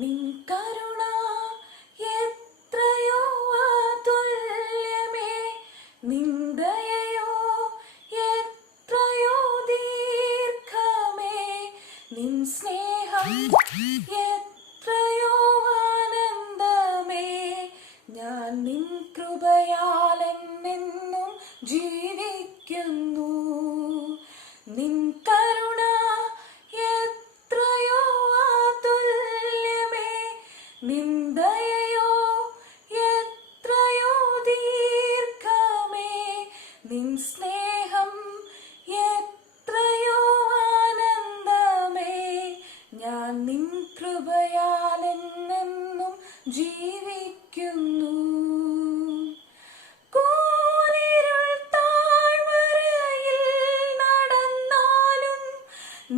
നിൻ കരുണ എത്രയോ അതുല്യമേ, നിൻ ദയയോ എത്രയോ ദീർഘമേ, നിൻ സ്നേഹം എത്രയോ ആനന്ദമേ. ഞാൻ നിൻ കൃപയാൽ എന്നെന്നും ജീവിക്കുന്നു. നിൻ കരുണ എത്രയോ അതുല്യമേ, നിൻ ദയയോ എത്രയോ ദീർഘമേ, നിൻ സ്നേഹം എത്രയോ ആനന്ദമേ. ഞാൻ നിൻ കൃപയാൽ എന്നെന്നും ജീവിക്കുന്നു.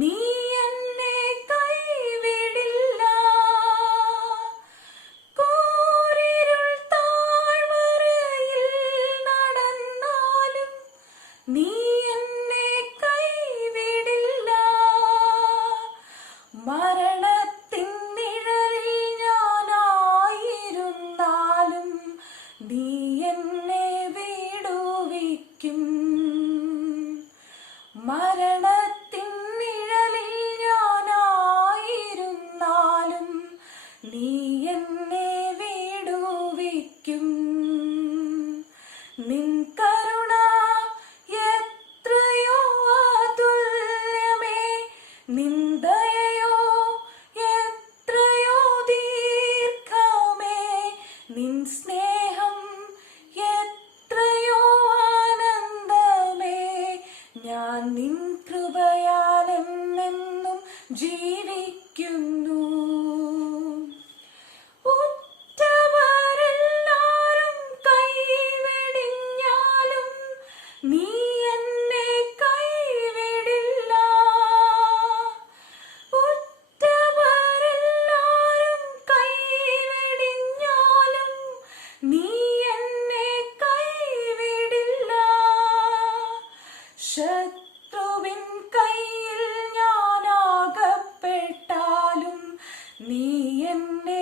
നീ എന്നെ കൈവിടില്ല. കൂരിരുൾ താഴ്വരയിൽ നടന്നാലും നീ എന്നെ കൈവിടില്ല. മരണത്തിൻ നിഴലിൽ ഞാനായിരുന്നാലും നീ എന്നെ വിടുവിക്കും. മരണത്തിൻ നീ എന്നെ വിടുവിക്കും. നിൻ കരുണ എത്രയോ അതുല്യമേ, നിൻ ദയയോ എത്രയോ ദീർഘമേ, നിൻ സ്നേഹം എത്രയോ ആനന്ദമേ. ഞാൻ നിൻ കൃപയാൽ എന്നെന്നും ജീവിക്കുന്നു. നീ എന്നെ കൈവിടില്ല. ഉറ്റവരെല്ലാരും കൈവെടിഞ്ഞാലും നീ എന്നെ കൈവിടില്ല. ശത്രുവിൻ കയ്യിൽ ഞാനാകപ്പെട്ടാലും നീ എന്നെ